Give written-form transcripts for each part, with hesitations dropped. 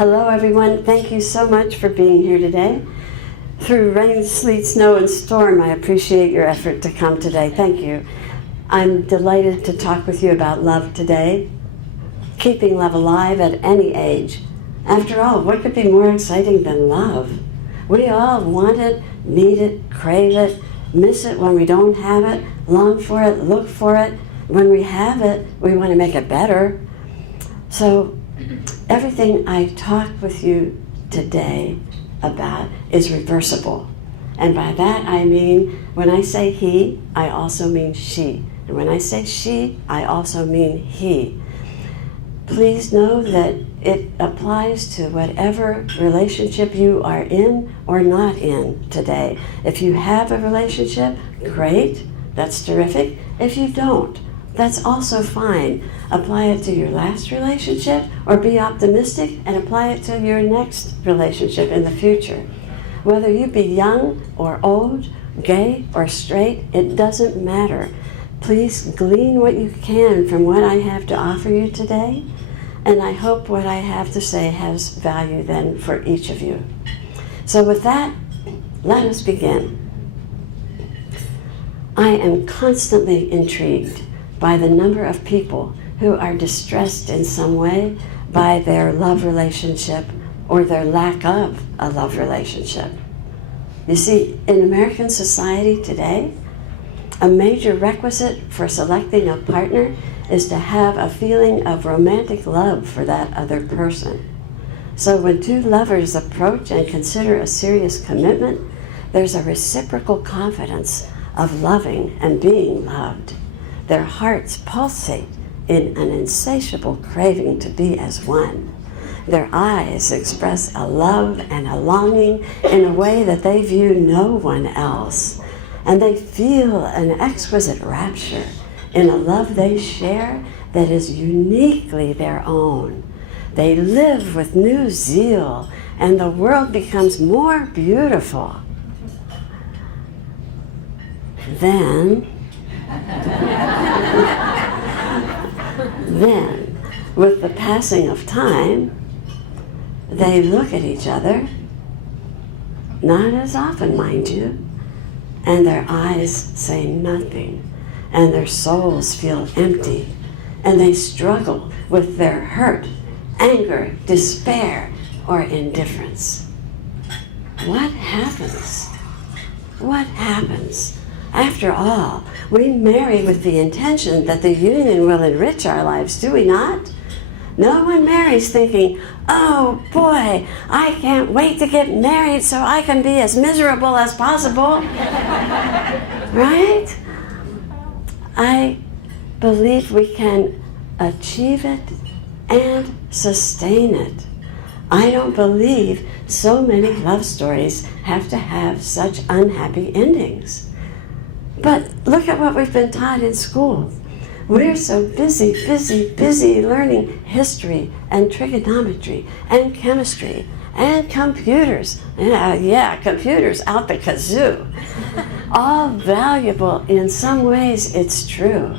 Hello everyone, thank you so much for being here today. Through rain, sleet, snow, and storm, I appreciate your effort to come today. Thank you. I'm delighted to talk with you about love today. Keeping love alive at any age. After all, what could be more exciting than love? We all want it, need it, crave it, miss it when we don't have it, long for it, look for it. When we have it, we want to make it better. So everything I talk with you today about is reversible. And by that I mean, when I say he, I also mean she. And when I say she, I also mean he. Please know that it applies to whatever relationship you are in or not in today. If you have a relationship, great, that's terrific. If you don't, that's also fine. Apply it to your last relationship, or be optimistic and apply it to your next relationship in the future. Whether you be young or old, gay or straight, it doesn't matter. Please glean what you can from what I have to offer you today, and I hope what I have to say has value then for each of you. So with that, let us begin. I am constantly intrigued by the number of people who are distressed in some way by their love relationship or their lack of a love relationship. You see, in American society today, a major requisite for selecting a partner is to have a feeling of romantic love for that other person. So when two lovers approach and consider a serious commitment, there's a reciprocal confidence of loving and being loved. Their hearts pulsate in an insatiable craving to be as one. Their eyes express a love and a longing in a way that they view no one else. And they feel an exquisite rapture in a love they share that is uniquely their own. They live with new zeal, and the world becomes more beautiful. Then, with the passing of time, they look at each other, not as often, mind you, and their eyes say nothing, and their souls feel empty, and they struggle with their hurt, anger, despair, or indifference. What happens? What happens? After all, we marry with the intention that the union will enrich our lives, do we not? No one marries thinking, oh boy, I can't wait to get married so I can be as miserable as possible. Right? I believe we can achieve it and sustain it. I don't believe so many love stories have to have such unhappy endings. But look at what we've been taught in school. We're so busy learning history and trigonometry and chemistry and computers. Yeah, computers out the kazoo. All valuable in some ways, it's true,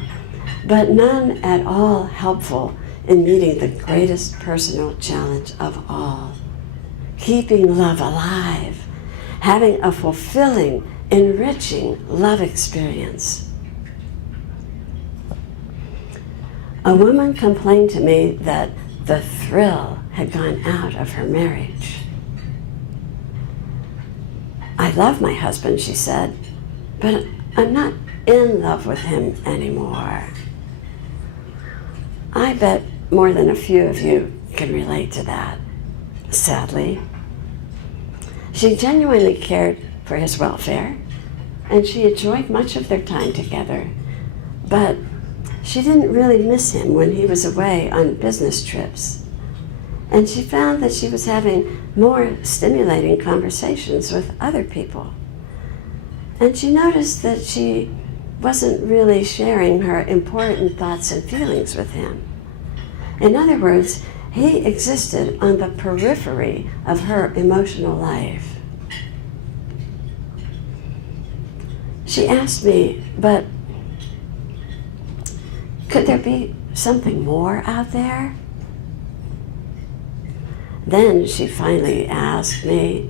but none at all helpful in meeting the greatest personal challenge of all. Keeping love alive, having a fulfilling, enriching love experience. A woman complained to me that the thrill had gone out of her marriage. I love my husband, she said, but I'm not in love with him anymore. I bet more than a few of you can relate to that, sadly. She genuinely cared for his welfare, and she enjoyed much of their time together, but she didn't really miss him when he was away on business trips. And she found that she was having more stimulating conversations with other people. And she noticed that she wasn't really sharing her important thoughts and feelings with him. In other words, he existed on the periphery of her emotional life. She asked me, but could there be something more out there? Then she finally asked me,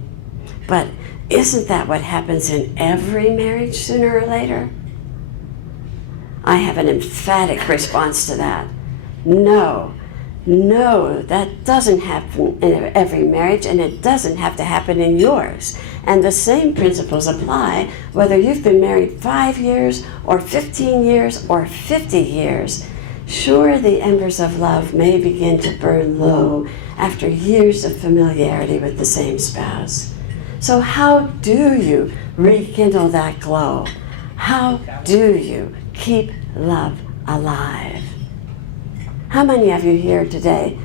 but isn't that what happens in every marriage sooner or later? I have an emphatic response to that. No, that doesn't happen in every marriage, and it doesn't have to happen in yours. And the same principles apply whether you've been married 5 years or 15 years or 50 years. Sure, the embers of love may begin to burn low after years of familiarity with the same spouse. So how do you rekindle that glow? How do you keep love alive? How many of you here today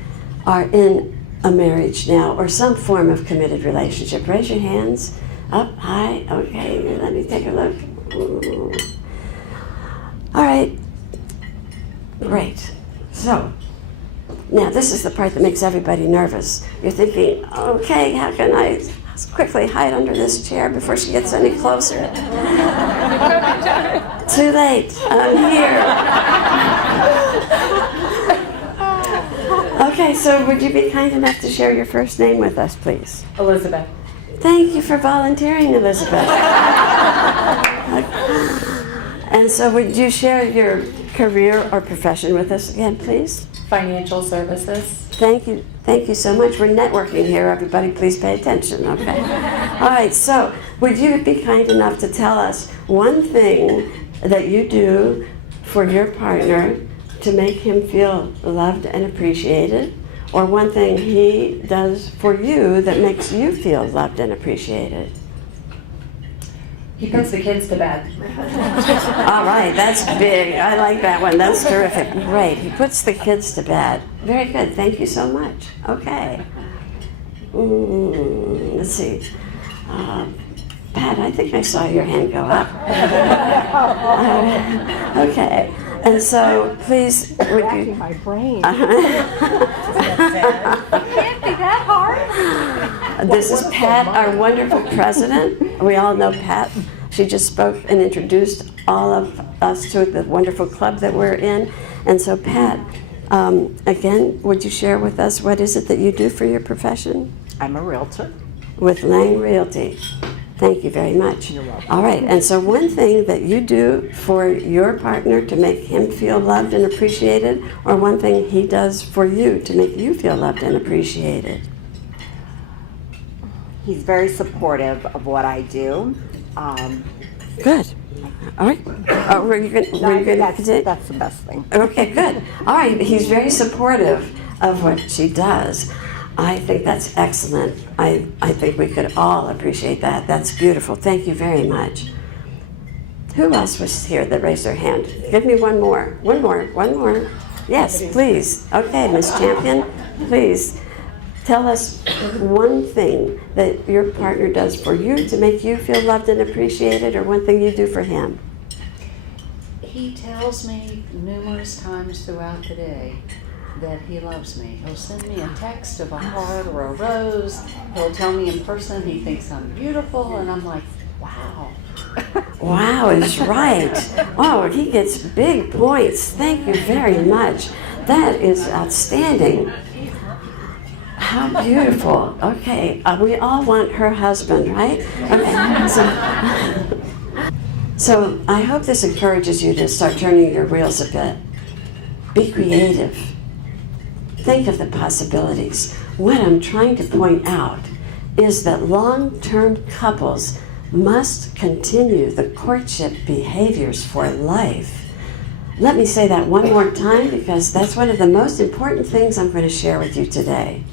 are in a marriage now or some form of committed relationship? Raise your hands. Up, high. Okay, let me take a look. All right. Great. So, now this is the part that makes everybody nervous. You're thinking, okay, how can I quickly hide under this chair before she gets any closer? Too late. I'm here. Okay, so would you be kind enough to share your first name with us, please? Elizabeth. Thank you for volunteering, Elizabeth. And so would you share your career or profession with us again, please? Financial services. Thank you. Thank you so much. We're networking here. Everybody, please pay attention, okay? All right, so would you be kind enough to tell us one thing that you do for your partner to make him feel loved and appreciated, or one thing he does for you that makes you feel loved and appreciated? He puts the kids to bed. All right, that's big. I like that one. That's terrific. Great. He puts the kids to bed. Very good. Thank you so much. Okay. Let's see. Pat, I think I saw your hand go up. Okay. And so, please, would you... my brain. It can't be that hard. This is Pat, our wonderful president. We all know Pat. She just spoke and introduced all of us to the wonderful club that we're in. And so, Pat, again, would you share with us what is it that you do for your profession? I'm a realtor. With Lang Realty. Thank you very much. You're welcome. All right, and so one thing that you do for your partner to make him feel loved and appreciated, or one thing he does for you to make you feel loved and appreciated? He's very supportive of what I do. Good. All right. Were you going to continue? That's the best thing. Okay, good. All right, he's very supportive of what she does. I think that's excellent. I think we could all appreciate that. That's beautiful. Thank you very much. Who else was here that raised their hand? Give me one more. One more. Yes, please. Okay, Miss Champion, please tell us one thing that your partner does for you to make you feel loved and appreciated, or one thing you do for him. He tells me numerous times throughout the day that he loves me. He'll send me a text of a heart or a rose. He'll tell me in person he thinks I'm beautiful, and I'm like, wow. Wow is right. Oh, he gets big points. Thank you very much. That is outstanding. How beautiful. Okay, we all want her husband, right? Okay. So I hope this encourages you to start turning your wheels a bit. Be creative. Think of the possibilities. What I'm trying to point out is that long-term couples must continue the courtship behaviors for life. Let me say that one more time, because that's one of the most important things I'm going to share with you today.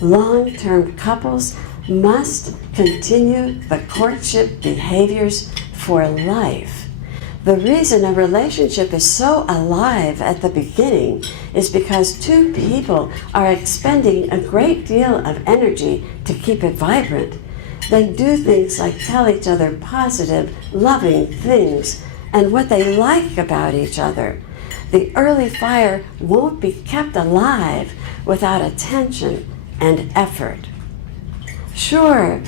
Long-term couples must continue the courtship behaviors for life. The reason a relationship is so alive at the beginning is because two people are expending a great deal of energy to keep it vibrant. They do things like tell each other positive, loving things and what they like about each other. The early fire won't be kept alive without attention and effort. Sure,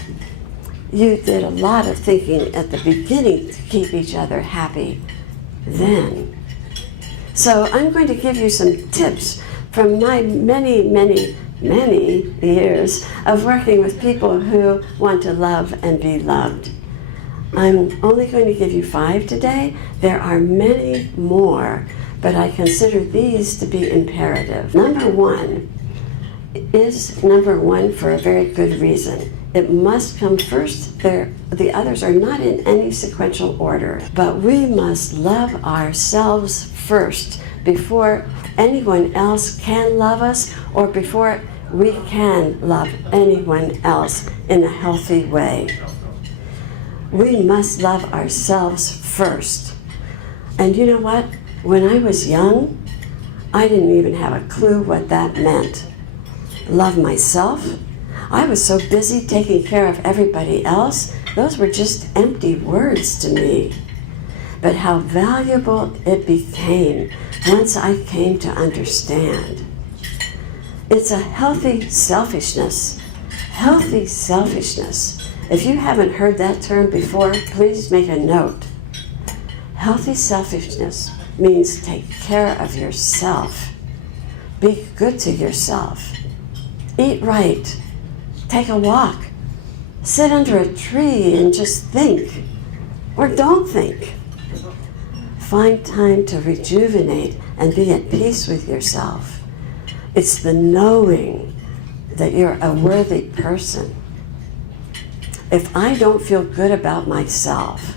you did a lot of thinking at the beginning to keep each other happy then. So I'm going to give you some tips from my many many years of working with people who want to love and be loved. I'm only going to give you 5 today. There are many more, but I consider these to be imperative. Number one is number one for a very good reason. It must come first. The others are not in any sequential order, but we must love ourselves first before anyone else can love us or before we can love anyone else in a healthy way. We must love ourselves first. And you know what? When I was young, I didn't even have a clue what that meant. Love myself? I was so busy taking care of everybody else, those were just empty words to me. But how valuable it became once I came to understand. It's a healthy selfishness. Healthy selfishness. If you haven't heard that term before, please make a note. Healthy selfishness means take care of yourself. Be good to yourself. Eat right. Take a walk. Sit under a tree and just think. Or don't think. Find time to rejuvenate and be at peace with yourself. It's the knowing that you're a worthy person. If I don't feel good about myself,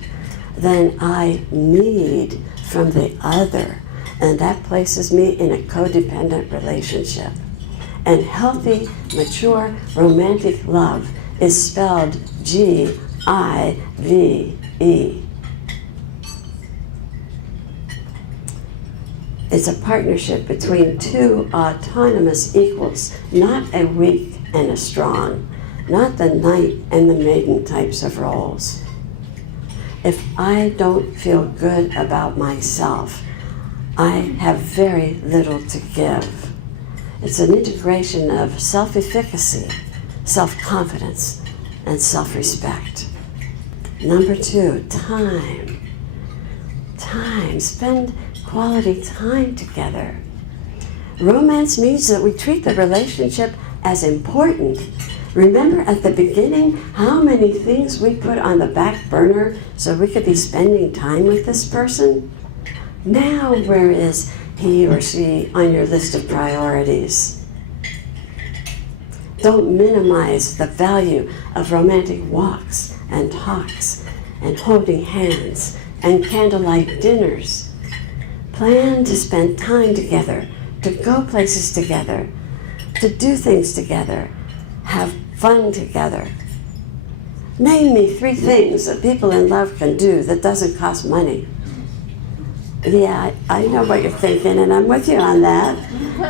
then I need from the other, and that places me in a codependent relationship. And healthy, mature, romantic love is spelled G-I-V-E. It's a partnership between 2 autonomous equals, not a weak and a strong, not the knight and the maiden types of roles. If I don't feel good about myself, I have very little to give. It's an integration of self-efficacy, self-confidence, and self-respect. Number 2, time. Time. Spend quality time together. Romance means that we treat the relationship as important. Remember at the beginning how many things we put on the back burner so we could be spending time with this person? Now where is he or she on your list of priorities? Don't minimize the value of romantic walks and talks and holding hands and candlelight dinners. Plan to spend time together, to go places together, to do things together, have fun together. Name me 3 things that people in love can do that doesn't cost money. Yeah, I know what you're thinking, and I'm with you on that.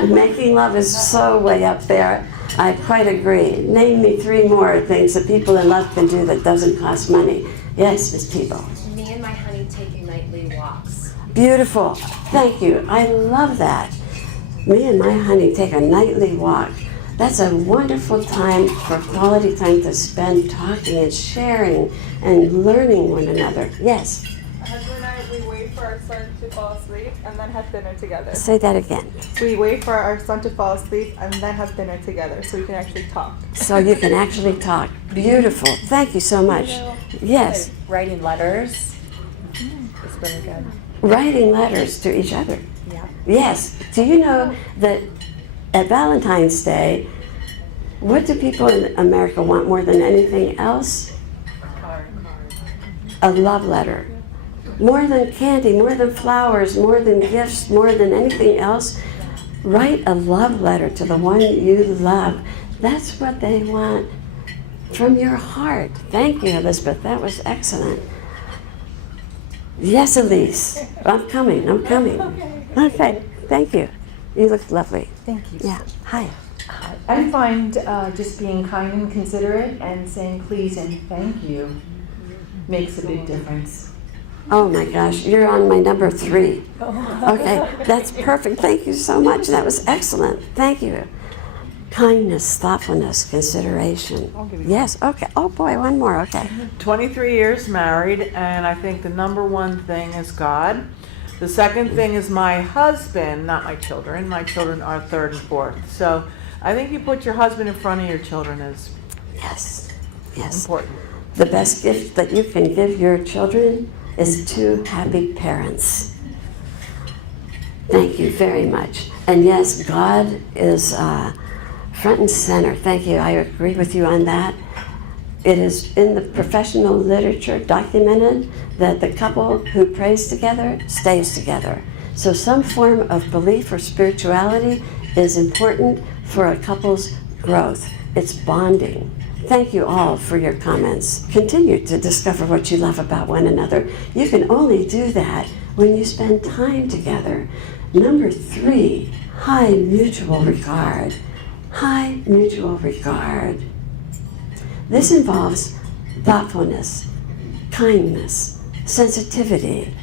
Making love is so way up there. I quite agree. Name me 3 more things that people in love can do that doesn't cost money. Yes, Miss Peeble. Me and my honey taking nightly walks. Beautiful. Thank you. I love that. Me and my honey take a nightly walk. That's a wonderful time for quality time to spend talking and sharing and learning one another. Yes? My husband and I, we wait for our son to fall asleep and then have dinner together. Say that again. We wait for our son to fall asleep and then have dinner together so we can actually talk. So you can actually talk. Beautiful. Thank you so much. Yes. Writing letters. It's really good. Writing letters to each other. Yeah. Yes. Do you know that at Valentine's Day, what do people in America want more than anything else? A love letter. More than candy, more than flowers, more than gifts, more than anything else, write a love letter to the one you love. That's what they want from your heart. Thank you, Elizabeth. That was excellent. Yes, Elise. I'm coming. Okay, thank you. You look lovely. Thank you. Yeah, hi. I find just being kind and considerate and saying please and thank you makes a big difference. Oh my gosh, you're on my number 3. Okay, that's perfect. Thank you so much. That was excellent. Thank you. Kindness, thoughtfulness, consideration. Yes, okay. Oh boy, one more, okay. 23 years married, and I think the number 1 thing is God. The second thing is my husband, not my children. My children are 3rd and 4th. So I think you put your husband in front of your children is Yes, yes. important. The best gift that you can give your children is 2 happy parents. Thank you very much. And yes, God is front and center. Thank you. I agree with you on that. It is in the professional literature documented that the couple who prays together stays together. So some form of belief or spirituality is important for a couple's growth. It's bonding. Thank you all for your comments. Continue to discover what you love about one another. You can only do that when you spend time together. Number 3, high mutual regard. High mutual regard. This involves thoughtfulness, kindness, sensitivity,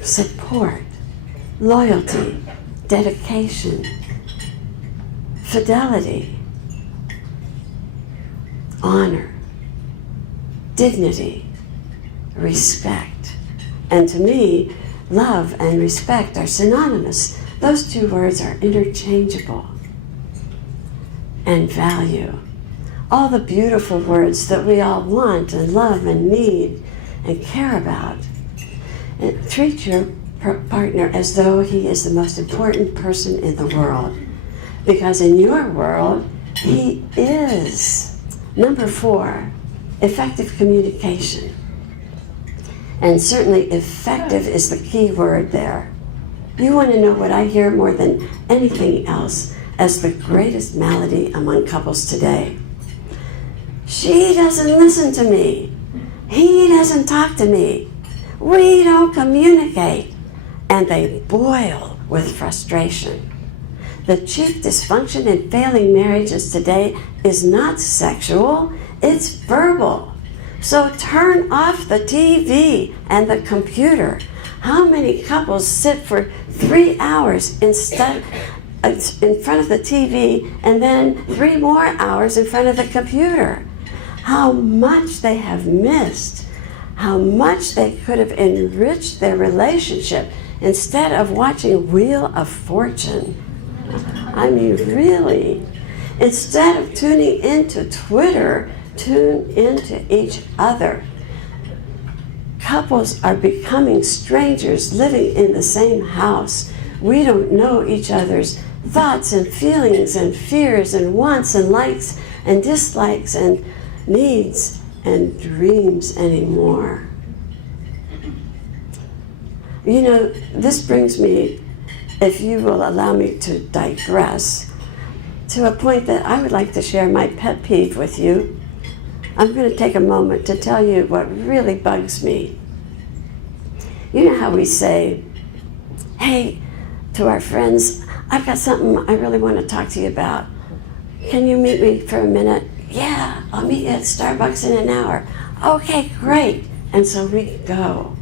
support, loyalty, dedication, fidelity, honor, dignity, respect. And to me, love and respect are synonymous. Those 2 words are interchangeable. And value. All the beautiful words that we all want and love and need and care about. And treat your partner as though he is the most important person in the world. Because in your world, he is. Number 4, effective communication. And certainly effective is the key word there. You want to know what I hear more than anything else as the greatest malady among couples today. She doesn't listen to me. He doesn't talk to me. We don't communicate. And they boil with frustration. The chief dysfunction in failing marriages today is not sexual, it's verbal. So turn off the TV and the computer. How many couples sit for 3 hours in front of the TV and then 3 more hours in front of the computer? How much they have missed, how much they could have enriched their relationship instead of watching Wheel of Fortune. I mean, really. Instead of tuning into Twitter, tune into each other. Couples are becoming strangers living in the same house. We don't know each other's thoughts and feelings and fears and wants and likes and dislikes and needs and dreams anymore. You know, this brings me, if you will allow me to digress, to a point that I would like to share my pet peeve with you. I'm going to take a moment to tell you what really bugs me. You know how we say, hey, to our friends, I've got something I really want to talk to you about. Can you meet me for a minute? Yeah, I'll meet you at Starbucks in an hour. Okay, great. And so we go.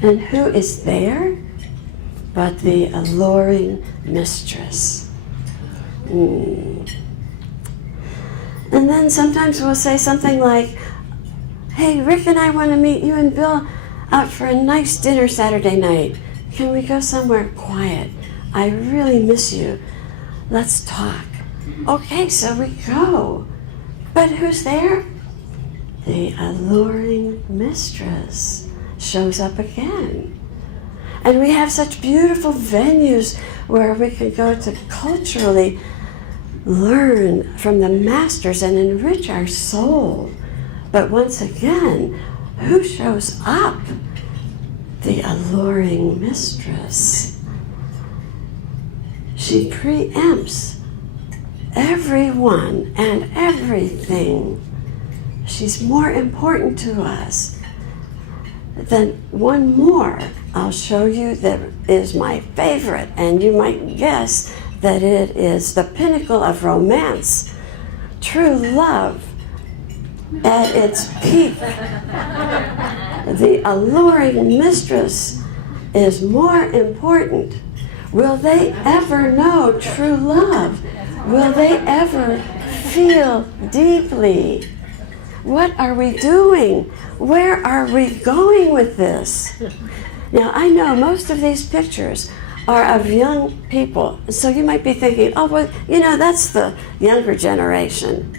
And who is there but the alluring mistress? And then sometimes we'll say something like, hey, Rick and I want to meet you and Bill out for a nice dinner Saturday night. Can we go somewhere quiet? I really miss you. Let's talk. Okay, so we go. But who's there? The alluring mistress shows up again. And we have such beautiful venues where we can go to culturally learn from the masters and enrich our soul. But once again, who shows up? The alluring mistress. She preempts everyone and everything. She's more important to us. Then one more I'll show you that is my favorite, and you might guess that it is the pinnacle of romance, true love at its peak. The alluring mistress is more important. Will they ever know true love? Will they ever feel deeply? What are we doing? Where are we going with this? Now, I know most of these pictures are of young people. So you might be thinking, oh, well, you know, that's the younger generation.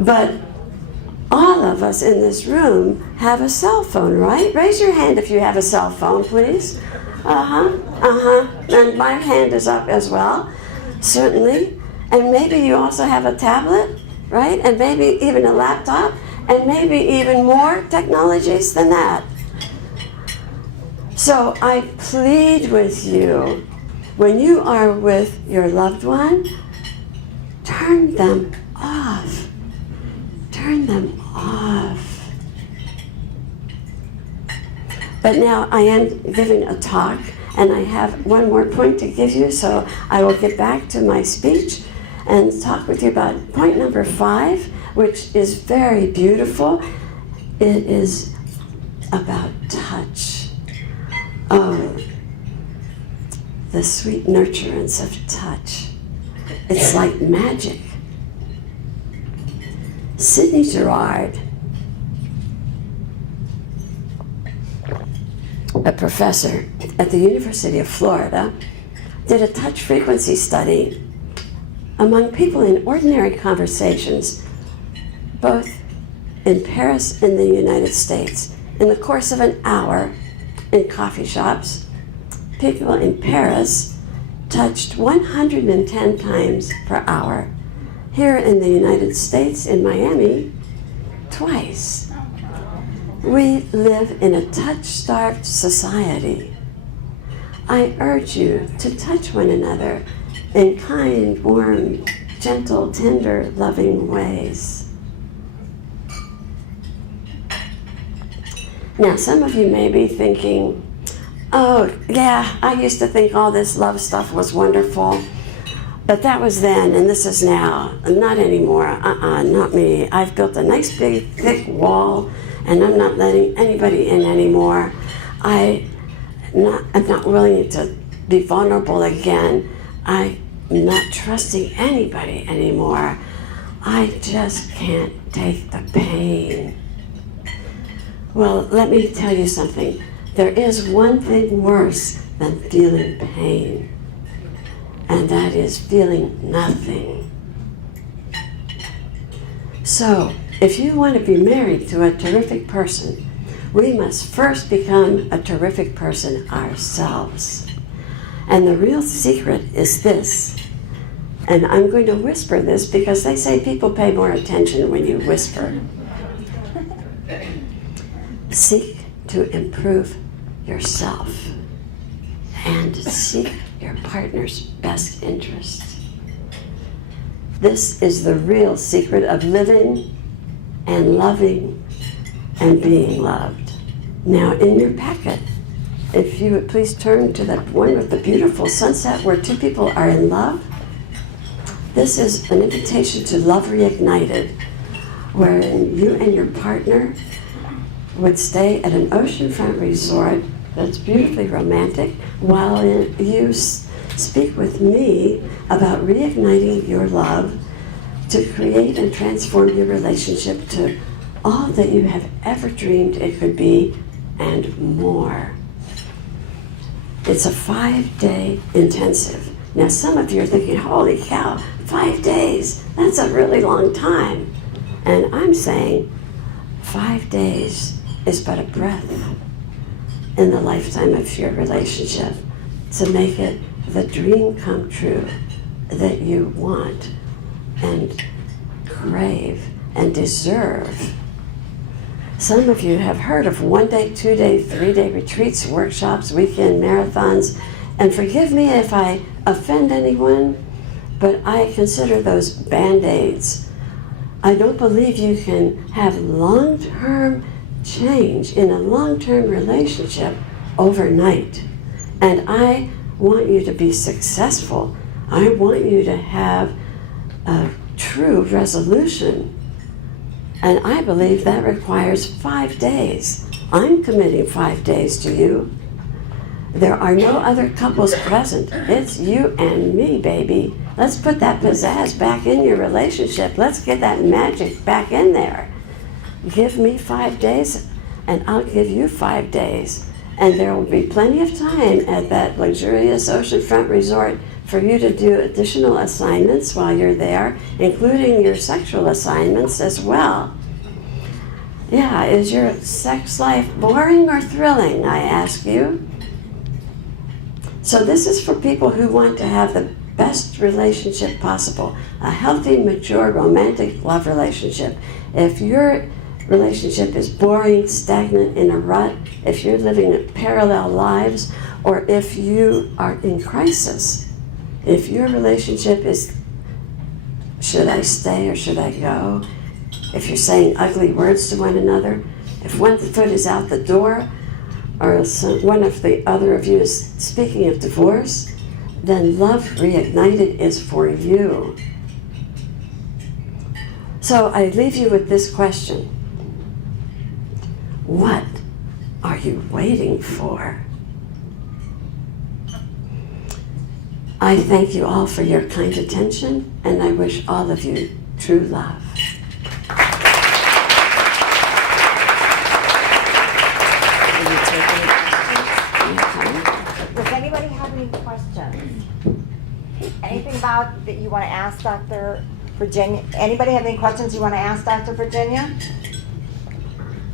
But all of us in this room have a cell phone, right? Raise your hand if you have a cell phone, please. And my hand is up as well, certainly. And maybe you also have a tablet, right? And maybe even a laptop, and maybe even more technologies than that. So I plead with you, when you are with your loved one, turn them off. Turn them off. But now I am giving a talk, and I have one more point to give you, so I will get back to my speech and talk with you about point number 5, which is very beautiful. It is about touch. Oh, the sweet nurturance of touch. It's like magic. Sidney Girard, a professor at the University of Florida, did a touch frequency study among people in ordinary conversations, both in Paris and the United States. In the course of an hour in coffee shops, people in Paris touched 110 times per hour. Here in the United States, in Miami, twice. We live in a touch-starved society. I urge you to touch one another in kind, warm, gentle, tender, loving ways. Now, some of you may be thinking, oh, yeah, I used to think all this love stuff was wonderful. But that was then, and this is now. Not anymore. Not me. I've built a nice big thick wall, and I'm not letting anybody in anymore. I'm not willing to be vulnerable again. I'm not trusting anybody anymore. I just can't take the pain. Well, let me tell you something. There is one thing worse than feeling pain. And that is feeling nothing. So, if you want to be married to a terrific person, we must first become a terrific person ourselves. And the real secret is this. And I'm going to whisper this because they say people pay more attention when you whisper. Seek to improve yourself and seek your partner's best interest. This is the real secret of living and loving and being loved. Now, in your packet, if you would please turn to that one with the beautiful sunset where two people are in love. This is an invitation to Love Reignited, wherein you and your partner would stay at an oceanfront resort that's beautifully romantic while you speak with me about reigniting your love to create and transform your relationship to all that you have ever dreamed it could be and more. It's a 5-day intensive. Now, some of you are thinking, holy cow, 5 days, that's a really long time. And I'm saying 5 days is but a breath in the lifetime of your relationship to make it the dream come true that you want and crave and deserve. Some of you have heard of 1-day, 2-day, 3-day retreats, workshops, weekend marathons, and forgive me if I offend anyone, but I consider those Band-Aids. I don't believe you can have long-term change in a long-term relationship overnight. And I want you to be successful. I want you to have a true resolution. And I believe that requires 5 days. I'm committing 5 days to you. There are no other couples present. It's you and me, baby. Let's put that pizzazz back in your relationship. Let's get that magic back in there. Give me 5 days, and I'll give you 5 days. And there will be plenty of time at that luxurious oceanfront resort for you to do additional assignments while you're there, including your sexual assignments as well. Yeah, is your sex life boring or thrilling, I ask you? So this is for people who want to have the best relationship possible, a healthy, mature, romantic love relationship. If your relationship is boring, stagnant, in a rut, if you're living parallel lives, or if you are in crisis, if your relationship is, should I stay or should I go? If you're saying ugly words to one another, if one foot is out the door, or one of the other of you is speaking of divorce, then Love Reignited is for you. So I leave you with this question. What are you waiting for? I thank you all for your kind attention, and I wish all of you true love. Does anybody have any questions? Anything about that you want to ask Dr. Virginia? Anybody have any questions you want to ask Dr. Virginia?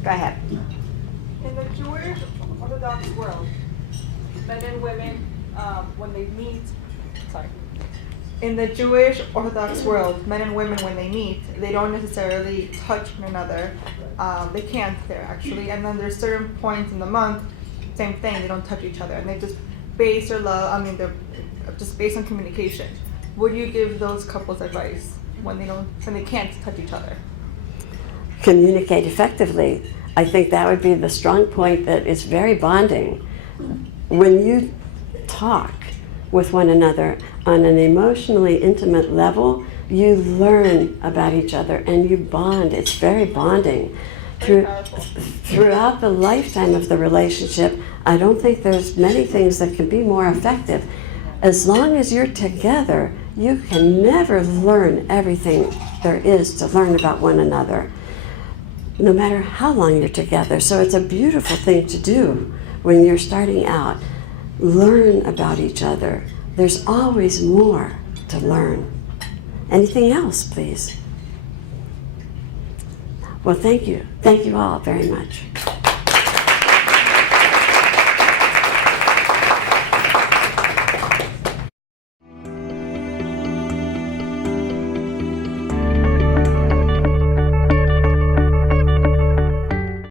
Go ahead. In the Jewish Orthodox world, men and women, when they meet, in the Jewish Orthodox world, men and women, when they meet, they don't necessarily touch one another. They can't there, actually. And then there's certain points in the month, same thing, they don't touch each other. And they just base their love, they're just based on communication. Would you give those couples advice when they can't touch each other? Communicate effectively. I think that would be the strong point, that it's very bonding. When you talk with one another on an emotionally intimate level, you learn about each other and you bond. It's very bonding. Throughout the lifetime of the relationship, I don't think there's many things that can be more effective. As long as you're together, you can never learn everything there is to learn about one another, no matter how long you're together. So it's a beautiful thing to do when you're starting out. Learn about each other. There's always more to learn. Anything else, please? Well, thank you. Thank you all very much.